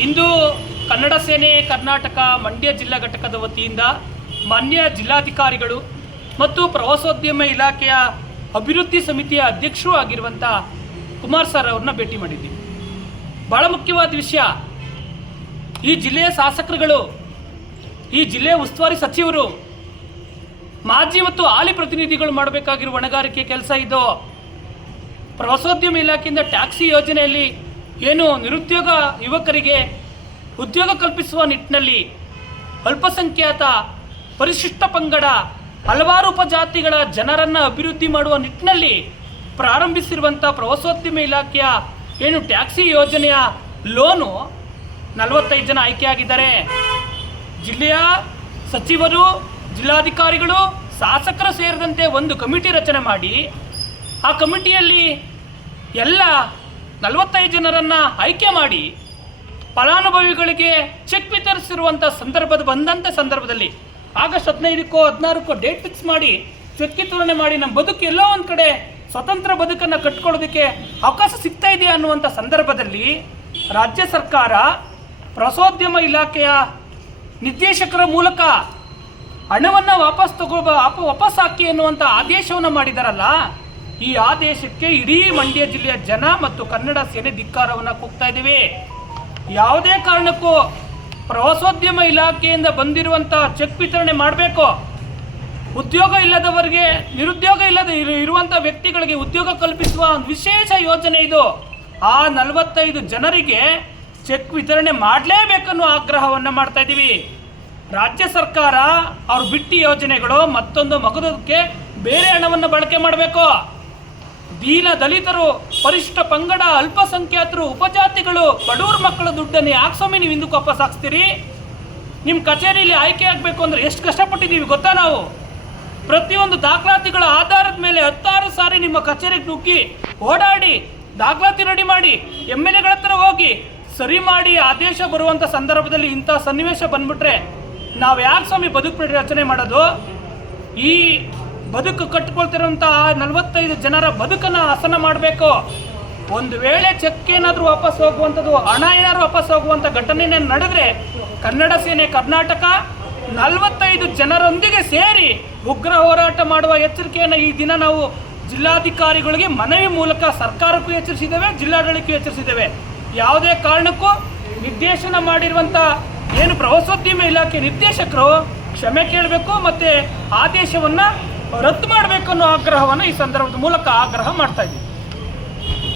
ಇಂದು ಕನ್ನಡ ಸೇನೆ ಕರ್ನಾಟಕ ಮಂಡ್ಯ ಜಿಲ್ಲಾ ಘಟಕದ ವತಿಯಿಂದ ಮಾನ್ಯ ಜಿಲ್ಲಾಧಿಕಾರಿಗಳು ಮತ್ತು ಪ್ರವಾಸೋದ್ಯಮ ಇಲಾಖೆಯ ಅಭಿವೃದ್ಧಿ ಸಮಿತಿಯ ಅಧ್ಯಕ್ಷರೂ ಆಗಿರುವಂಥ ಕುಮಾರ್ ಸರ್ ಅವ್ರನ್ನ ಭೇಟಿ ಮಾಡಿದ್ದೀವಿ. ಭಾಳ ಮುಖ್ಯವಾದ ವಿಷಯ, ಈ ಜಿಲ್ಲೆಯ ಶಾಸಕರುಗಳು, ಈ ಜಿಲ್ಲೆಯ ಉಸ್ತುವಾರಿ ಸಚಿವರು, ಮಾಜಿ ಮತ್ತು ಹಾಲಿ ಪ್ರತಿನಿಧಿಗಳು ಮಾಡಬೇಕಾಗಿರುವ ಹೊಣೆಗಾರಿಕೆ ಕೆಲಸ ಇದು. ಪ್ರವಾಸೋದ್ಯಮ ಇಲಾಖೆಯಿಂದ ಟ್ಯಾಕ್ಸಿ ಯೋಜನೆಯಲ್ಲಿ ಏನು ನಿರುದ್ಯೋಗ ಯುವಕರಿಗೆ ಉದ್ಯೋಗ ಕಲ್ಪಿಸುವ ನಿಟ್ಟಿನಲ್ಲಿ ಅಲ್ಪಸಂಖ್ಯಾತ, ಪರಿಶಿಷ್ಟ ಪಂಗಡ, ಹಲವಾರು ಉಪಜಾತಿಗಳ ಜನರನ್ನು ಅಭಿವೃದ್ಧಿ ಮಾಡುವ ನಿಟ್ಟಿನಲ್ಲಿ ಪ್ರಾರಂಭಿಸಿರುವಂಥ ಪ್ರವಾಸೋದ್ಯಮ ಇಲಾಖೆಯ ಏನು ಟ್ಯಾಕ್ಸಿ ಯೋಜನೆಯ ಲೋನು ನಲವತ್ತೈದು ಜನ ಆಯ್ಕೆಯಾಗಿದ್ದಾರೆ. ಜಿಲ್ಲೆಯ ಸಚಿವರು, ಜಿಲ್ಲಾಧಿಕಾರಿಗಳು, ಶಾಸಕರು ಸೇರಿದಂತೆ ಒಂದು ಕಮಿಟಿ ರಚನೆ ಮಾಡಿ, ಆ ಕಮಿಟಿಯಲ್ಲಿ ಎಲ್ಲ ನಲವತ್ತೈದು ಜನರನ್ನು ಆಯ್ಕೆ ಮಾಡಿ ಫಲಾನುಭವಿಗಳಿಗೆ ಚೆಕ್ ವಿತರಿಸಿರುವಂಥ ಸಂದರ್ಭದ ಬಂದಂಥ ಸಂದರ್ಭದಲ್ಲಿ ಆಗಸ್ಟ್ ಹದಿನೈದಕ್ಕೋ ಹದಿನಾರಕ್ಕೋ ಡೇಟ್ ಫಿಕ್ಸ್ ಮಾಡಿ ಚೆಕ್ ವಿತರಣೆ ಮಾಡಿ ನಮ್ಮ ಬದುಕು ಎಲ್ಲೋ ಒಂದು ಕಡೆ ಸ್ವತಂತ್ರ ಬದುಕನ್ನು ಕಟ್ಕೊಳ್ಳೋದಕ್ಕೆ ಅವಕಾಶ ಸಿಗ್ತಾ ಇದೆಯಾ ಅನ್ನುವಂಥ ಸಂದರ್ಭದಲ್ಲಿ ರಾಜ್ಯ ಸರ್ಕಾರ ಪ್ರವಾಸೋದ್ಯಮ ಇಲಾಖೆಯ ನಿರ್ದೇಶಕರ ಮೂಲಕ ಹಣವನ್ನು ವಾಪಸ್ ತಗೋ ವಾಪ- ವಾಪಸ್ ಹಾಕಿ ಎನ್ನುವಂಥ ಆದೇಶವನ್ನು ಮಾಡಿದಾರಲ್ಲ ಈ ಆದೇಶಕ್ಕೆ ಇಡೀ ಮಂಡ್ಯ ಜಿಲ್ಲೆಯ ಜನ ಮತ್ತು ಕನ್ನಡ ಸೇನೆ ಧಿಕ್ಕಾರವನ್ನು ಕೂಗ್ತಾ ಇದ್ದೀವಿ ಯಾವುದೇ ಕಾರಣಕ್ಕೂ ಪ್ರವಾಸೋದ್ಯಮ ಇಲಾಖೆಯಿಂದ ಬಂದಿರುವಂಥ ಚೆಕ್ ವಿತರಣೆ ಮಾಡಬೇಕು. ಉದ್ಯೋಗ ಇಲ್ಲದವರಿಗೆ, ನಿರುದ್ಯೋಗ ಇಲ್ಲದ ಇರು- ಇರುವಂಥ ವ್ಯಕ್ತಿಗಳಿಗೆ ಉದ್ಯೋಗ ಕಲ್ಪಿಸುವ ಒಂದು ವಿಶೇಷ ಯೋಜನೆ ಇದು. ಆ ನಲವತ್ತೈದು ಜನರಿಗೆ ಚೆಕ್ ವಿತರಣೆ ಮಾಡಲೇಬೇಕನ್ನೋ ಆಗ್ರಹವನ್ನು ಮಾಡ್ತಾ ಇದ್ದೀವಿ. ರಾಜ್ಯ ಸರ್ಕಾರ ಅವ್ರ ಬಿಟ್ಟಿ ಯೋಜನೆಗಳು ಮತ್ತೊಂದು ಮಗದಕ್ಕೆ ಬೇರೆ ಹಣವನ್ನು ಬಳಕೆ ಮಾಡಬೇಕು. ದೀನ ದಲಿತರು, ಪರಿಷ್ಠ ಪಂಗಡ, ಅಲ್ಪಸಂಖ್ಯಾತರು, ಉಪಜಾತಿಗಳು ಬಡೂರ್ ಮಕ್ಕಳ ದುಡ್ಡನ್ನು ಯಾಕೆ ಸ್ವಾಮಿ ನೀವು ಹಿಂದಕ್ಕೆ ವಾಪಸ್ ಹಾಕ್ಸ್ತೀರಿ? ನಿಮ್ಮ ಕಚೇರಿಯಲ್ಲಿ ಆಯ್ಕೆ ಆಗಬೇಕು ಅಂದರೆ ಎಷ್ಟು ಕಷ್ಟಪಟ್ಟಿದ್ದೀವಿ ಗೊತ್ತಾ ನಾವು? ಪ್ರತಿಯೊಂದು ದಾಖಲಾತಿಗಳ ಆಧಾರದ ಮೇಲೆ ಹತ್ತಾರು ಸಾರಿ ನಿಮ್ಮ ಕಚೇರಿಗೆ ನುಗ್ಗಿ ಓಡಾಡಿ, ದಾಖಲಾತಿ ರೆಡಿ ಮಾಡಿ ಎಂ ಎಲ್ ಎಗಳ ಹತ್ರ ಹೋಗಿ ಸರಿ ಮಾಡಿ ಆದೇಶ ಬರುವಂಥ ಸಂದರ್ಭದಲ್ಲಿ ಇಂಥ ಸನ್ನಿವೇಶ ಬಂದ್ಬಿಟ್ರೆ ನಾವು ಯಾಕೆ ಸ್ವಾಮಿ ಬದುಕು ರಚನೆ ಮಾಡೋದು? ಈ ಬದುಕು ಕಟ್ಟಿಕೊಳ್ತಿರುವಂತಹ ನಲವತ್ತೈದು ಜನರ ಬದುಕನ್ನು ಹಸನ ಮಾಡಬೇಕು. ಒಂದು ವೇಳೆ ಚೆಕ್ ಏನಾದರೂ ವಾಪಸ್ ಹೋಗುವಂಥದ್ದು, ಹಣ ಏನಾದರೂ ವಾಪಸ್ ಹೋಗುವಂಥ ಘಟನೆ ನಡೆದ್ರೆ ಕನ್ನಡ ಸೇನೆ, ಕರ್ನಾಟಕ ನಲವತ್ತೈದು ಜನರೊಂದಿಗೆ ಸೇರಿ ಉಗ್ರ ಹೋರಾಟ ಮಾಡುವ ಎಚ್ಚರಿಕೆಯನ್ನು ಈ ದಿನ ನಾವು ಜಿಲ್ಲಾಧಿಕಾರಿಗಳಿಗೆ ಮನವಿ ಮೂಲಕ ಸರ್ಕಾರಕ್ಕೂ ಎಚ್ಚರಿಸಿದ್ದೇವೆ, ಜಿಲ್ಲಾಡಳಿತಕ್ಕೂ ಎಚ್ಚರಿಸಿದ್ದೇವೆ. ಯಾವುದೇ ಕಾರಣಕ್ಕೂ ನಿರ್ದೇಶನ ಮಾಡಿರುವಂಥ ಏನು ಪ್ರವಾಸೋದ್ಯಮ ಇಲಾಖೆ ನಿರ್ದೇಶಕರು ಕ್ಷಮೆ ಕೇಳಬೇಕು, ಮತ್ತೆ ಆದೇಶವನ್ನು ರದ್ದು ಮಾಡಬೇಕು ಅನ್ನೋ ಆಗ್ರಹವನ್ನು ಈ ಸಂದರ್ಭದ ಮೂಲಕ ಆಗ್ರಹ ಮಾಡ್ತಾ ಇದ್ದೀವಿ